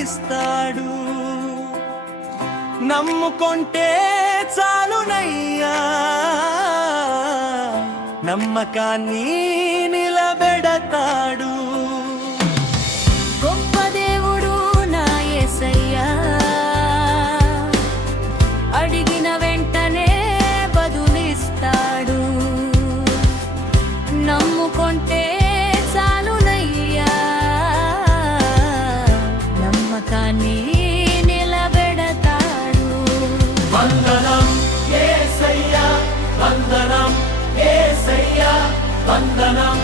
కలిగిస్తాడు. నమ్ముకుంటే చాలునయ్యా, నమ్మకాన్ని నిలబెడతాడు. గొప్ప దేవుడు నా యేసయ్యా, అడిగిన వెంటనే బదులిస్తాడు. నమ్ముకుంటే చాలునయ్యా, నమ్మకాన్ని నిలబెడతాడు. వందనం యేసయ్యా, వందనం యేసయ్యా, వందనం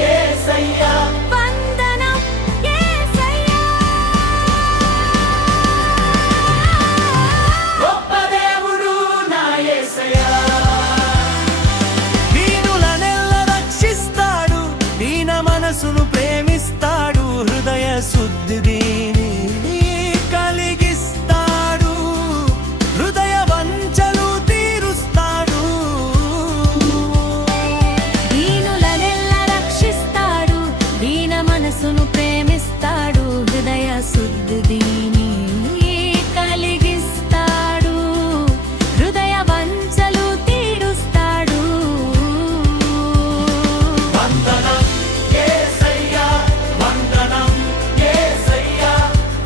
యేసయ్యా, వందనం యేసయ్యా. గొప్ప దేవుడు నా యేసయ్యా. దీనులనెల్ల రక్షిస్తాడు, దీన మనసును ప్రేమిస్తాడు, హృదయ శుద్ధిని కలిగిస్తాడు, హృదయ వంచలు తీరుస్తాడు. దీనులనెల్ల రక్షిస్తాడు, దీన మనసును ప్రేమిస్తాడు, హృదయ శుద్ధిని కలిగిస్తాడు, హృదయ వంచలు తీరుస్తాడు. వందనం యేసయ్యా, వందనం యేసయ్యా,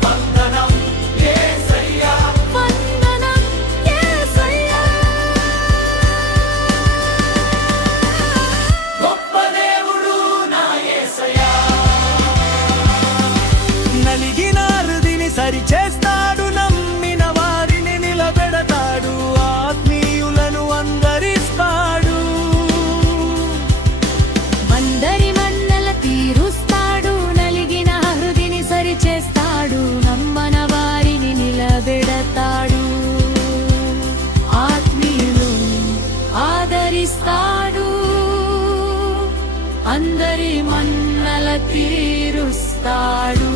వందనం యేసయ్యా, వందనం యేసయ్యా. గొప్ప దేవుడు నా యేసయ్యా. నలిగిన హృదిని సరిచేస్తాడు, నమ్మిన వారిని నిలబెడతాడు, ఆత్మీయులను అందరిస్తాడు. అందరి మన్నల తీరుస్తాడు, నలిగిన హృదిని సరిచేస్తాడు, నమ్మన వారిని నిలబెడతాడు, ఆత్మీయులు ఆదరిస్తాడు, అందరి మన్నల తీరుస్తాడు.